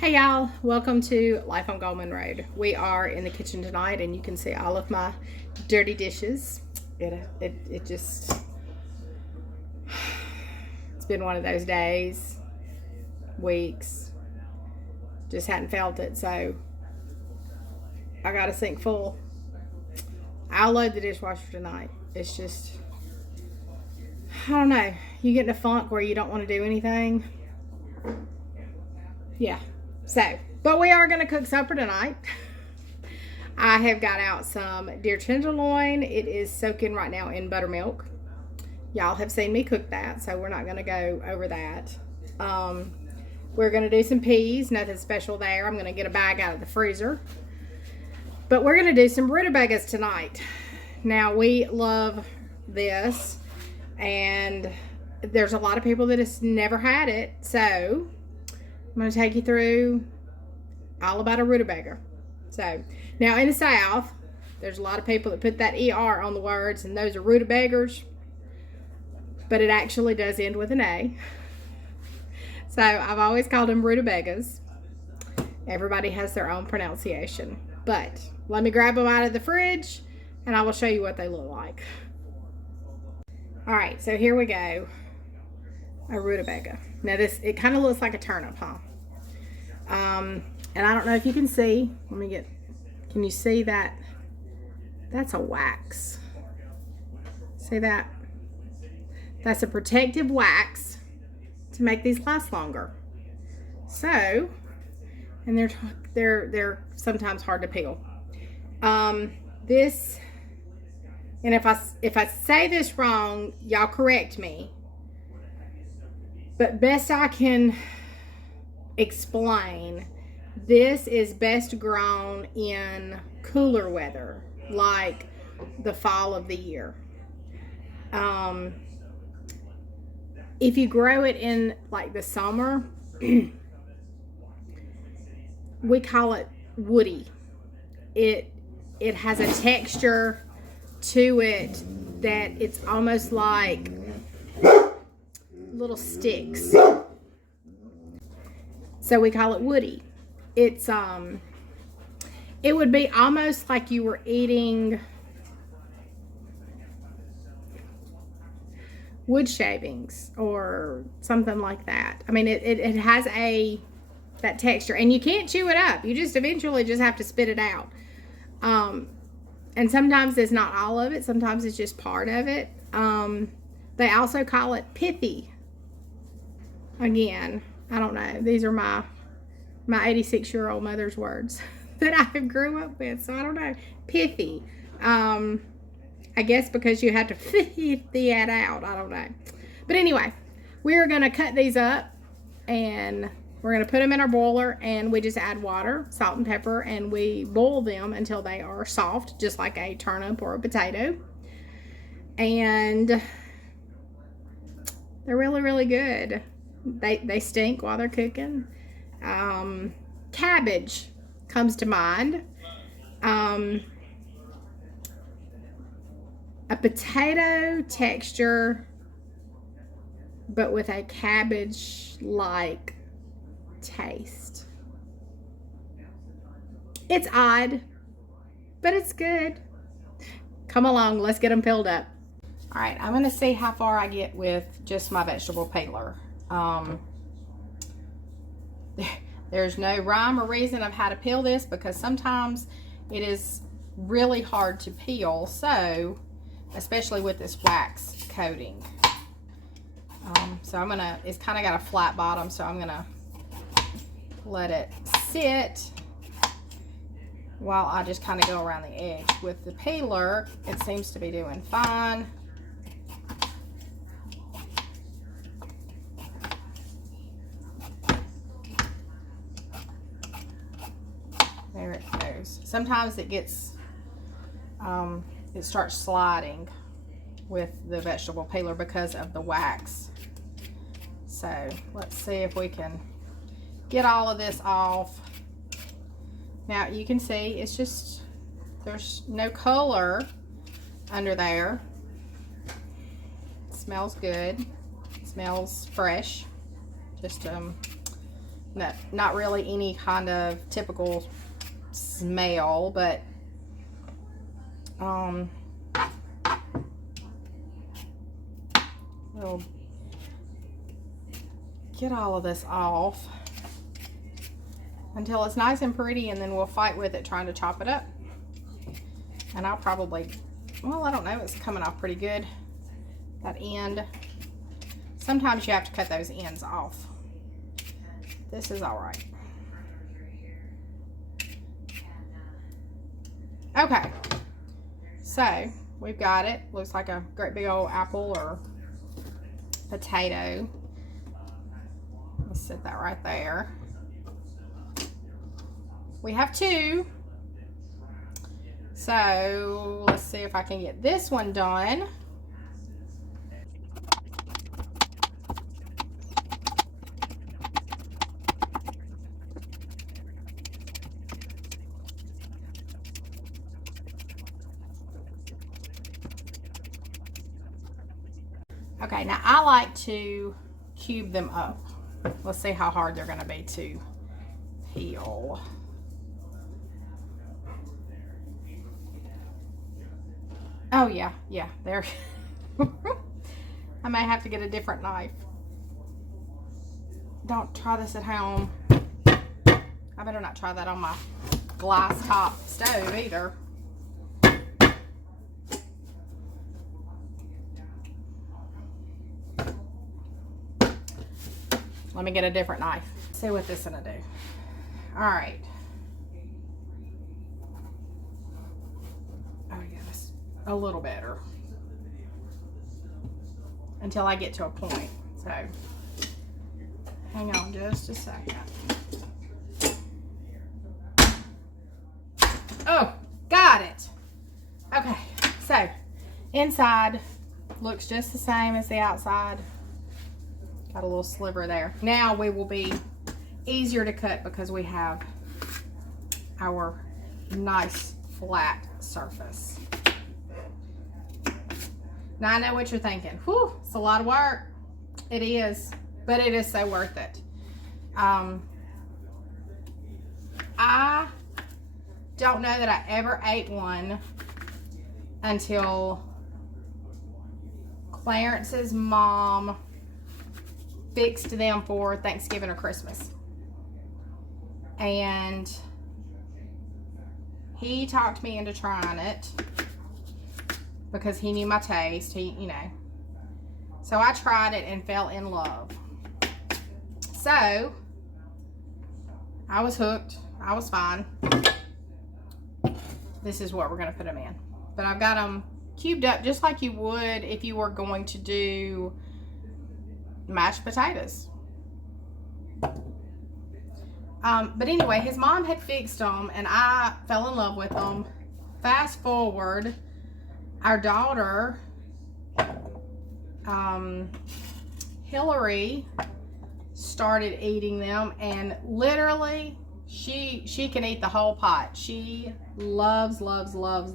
Hey y'all, welcome to Life on Goldman Road. We are in the kitchen tonight and you can see all of my dirty dishes. It just, it's been one of those days, weeks, just hadn't felt it. So I got a sink full. I'll load the dishwasher tonight. It's just, I don't know, you get in a funk where you don't want to do anything. Yeah. So, but we are going to cook supper tonight. I have got out some deer tenderloin. It is soaking right now in buttermilk. Y'all have seen me cook that, so we're not going to go over that. We're going to do some peas. Nothing special there. I'm going to get a bag out of the freezer. But we're going to do some rutabagas tonight. Now, we love this, and there's a lot of people that has never had it, so I'm going to take you through all about a rutabaga. So, now in the South, there's a lot of people that put that ER on the words, and those are rutabagas, but it actually does end with an A. So, I've always called them rutabagas. Everybody has their own pronunciation. But, let me grab them out of the fridge, and I will show you what they look like. Alright, so here we go. A rutabaga. Now it kind of looks like a turnip, huh? And I don't know if you can see. Can you see that? That's a wax. See that? That's a protective wax to make these last longer. So, and they're sometimes hard to peel. This, and if I say this wrong, y'all correct me. But best I can explain, this is best grown in cooler weather, like the fall of the year. If you grow it in like the summer, we call it woody. It has a texture to it that it's almost like little sticks. So we call it woody. It's it would be almost like you were eating wood shavings or something like that. I mean, it has that texture, and you can't chew it up. You just eventually just have to spit it out. And sometimes it's not all of it. Sometimes it's just part of it. They also call it pithy. Again, I don't know. These are my 86-year-old mother's words that I have grew up with. So I don't know. Pithy. I guess because you have to fit that out. I don't know. But anyway, we're going to cut these up and we're going to put them in our boiler, and we just add water, salt and pepper, and we boil them until they are soft, just like a turnip or a potato. And they're really, really good. They stink while they're cooking. Cabbage comes to mind. A potato texture, but with a cabbage-like taste. It's odd, but it's good. Come along, let's get them filled up. All right, I'm going to see how far I get with just my vegetable peeler. There's no rhyme or reason of how to peel this, because sometimes it is really hard to peel, so especially with this wax coating. So I'm gonna, it's kind of got a flat bottom, so I'm gonna let it sit while I just kind of go around the edge. With the peeler, it seems to be doing fine. There it goes. Sometimes it gets, it starts sliding with the vegetable peeler because of the wax. So let's see if we can get all of this off. Now you can see it's just, there's no color under there. It smells good. It smells fresh. Just No, not really any kind of typical smell, but we'll get all of this off until it's nice and pretty, and then we'll fight with it trying to chop it up. And I'll probably, well, I don't know, it's coming off pretty good, that end. Sometimes you have to cut those ends off. This is all right. Okay, so we've got it. Looks like a great big old apple or potato. Let's set that right there. We have two. So let's see if I can get this one done. Okay, now I like to cube them up. Let's see how hard they're going to be to peel. Oh yeah, there. I may have to get a different knife. Don't try this at home. I better not try that on my glass top stove either. Let me get a different knife. See what this is gonna do. All right. Oh yeah, that's a little better. Until I get to a point. So, hang on just a second. Oh, got it. Okay, so inside looks just the same as the outside. Got a little sliver there. Now we will be easier to cut because we have our nice flat surface. Now I know what you're thinking. Whew, it's a lot of work. It is, but it is so worth it. I don't know that I ever ate one until Clarence's mom fixed them for Thanksgiving or Christmas. And he talked me into trying it because he knew my taste. You know. So I tried it and fell in love. So I was hooked. I was fine. This is what we're going to put them in. But I've got them cubed up just like you would if you were going to do mashed potatoes. But anyway, his mom had fixed them and I fell in love with them. Fast forward, our daughter, Hillary, started eating them, and literally she can eat the whole pot. She loves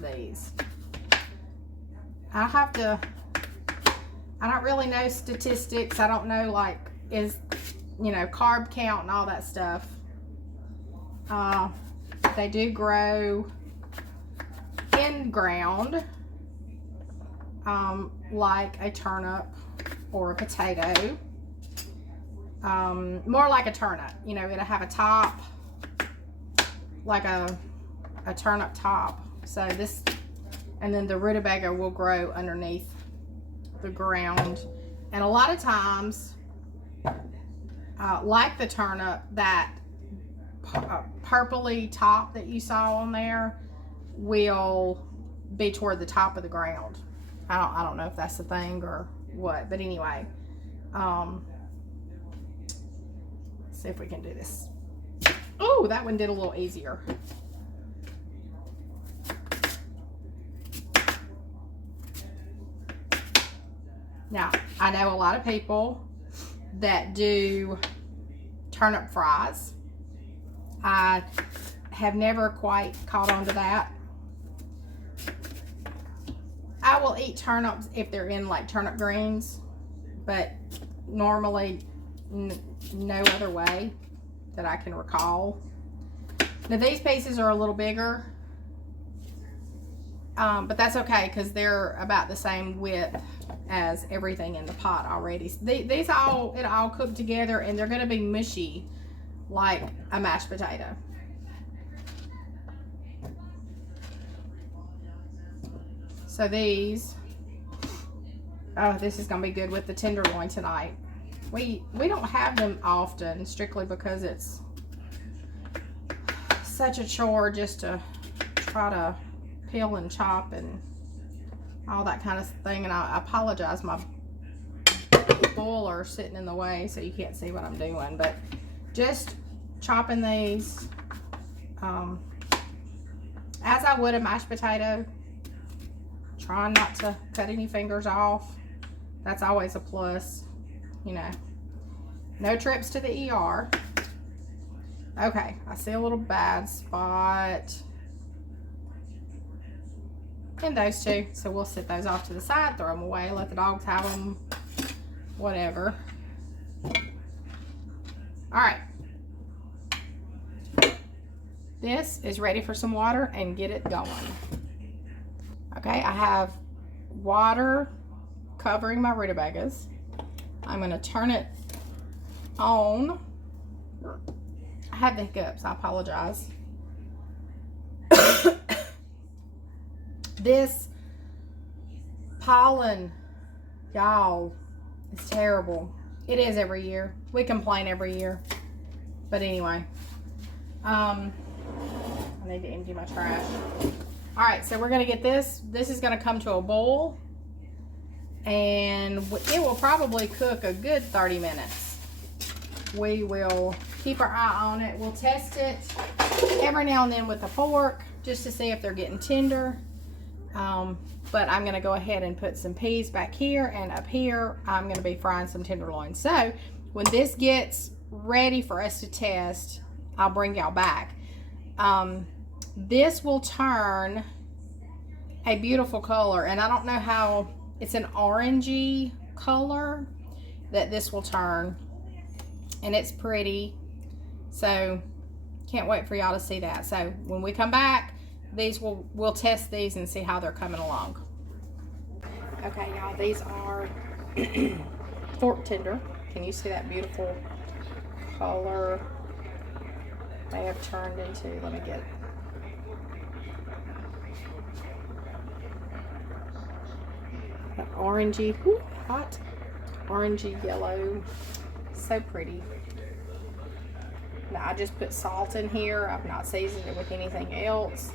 these. I don't really know statistics. I don't know, like, carb count and all that stuff. They do grow in ground, like a turnip or a potato. More like a turnip. It'll have a top, like a turnip top. So this, and then the rutabaga will grow underneath the ground. And a lot of times, like the turnip, that purpley top that you saw on there will be toward the top of the ground. I don't know if that's the thing or what, but anyway, let's see if we can do this. Oh, that one did a little easier. Now, I know a lot of people that do turnip fries. I have never quite caught on to that. I will eat turnips if they're in like turnip greens, but normally no other way. that I can recall. Now these pieces are a little bigger, but that's okay because they're about the same width as everything in the pot already. It all cooked together, and they're gonna be mushy like a mashed potato. So these, oh, this is gonna be good with the tenderloin tonight. We don't have them often, strictly because it's such a chore just to try to peel and chop and all that kind of thing. And I apologize, my boiler sitting in the way so you can't see what I'm doing, but just chopping these as I would a mashed potato, trying not to cut any fingers off. That's always a plus, you know. No trips to the ER. Okay, I see a little bad spot in those two, so we'll set those off to the side, throw them away, let the dogs have them, whatever. All right, this is ready for some water and get it going. Okay, I have water covering my rutabagas. I'm going to turn it on. I have the hiccups, I apologize. This pollen, y'all, is terrible. It is every year. We complain every year. But anyway, I need to empty my trash. All right, so we're gonna get this. This is gonna come to a boil, and it will probably cook a good 30 minutes. We will keep our eye on it. We'll test it every now and then with a fork just to see if they're getting tender. But I'm gonna go ahead and put some peas back here, and up here I'm gonna be frying some tenderloin. So when this gets ready for us to test, I'll bring y'all back. This will turn a beautiful color, and I don't know how, it's an orangey color that this will turn, and it's pretty. So can't wait for y'all to see that. So when we come back, we'll test these and see how they're coming along. Okay, y'all, these are fork tender. Can you see that beautiful color they have turned into? Let me get it. That orangey, whoo, hot, orangey yellow, so pretty. Now I just put salt in here. I've not seasoned it with anything else.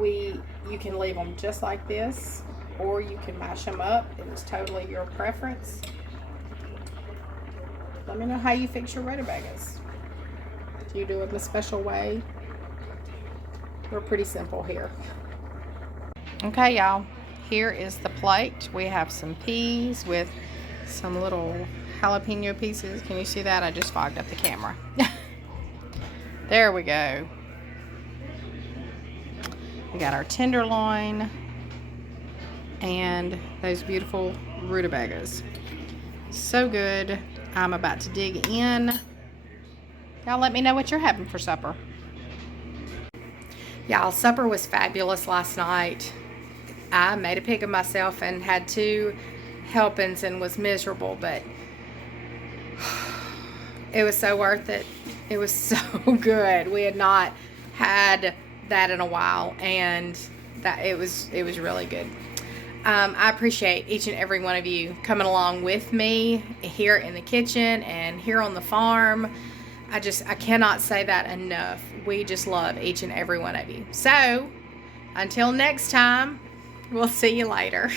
You can leave them just like this, or you can mash them up. It's totally your preference. Let me know how you fix your rutabagas. Do you do it in a special way? We're pretty simple here. Okay, y'all. Here is the plate. We have some peas with some little jalapeno pieces. Can you see that? I just fogged up the camera. There we go. We got our tenderloin and those beautiful rutabagas. So good. I'm about to dig in. Y'all let me know what you're having for supper. Y'all, supper was fabulous last night. I made a pig of myself and had 2 helpings and was miserable, but it was so worth it. It was so good. We had not had that in a while, and that it was really good. I appreciate each and every one of you coming along with me here in the kitchen and here on the farm. I cannot say that enough. We just love each and every one of you. So until next time, we'll see you later.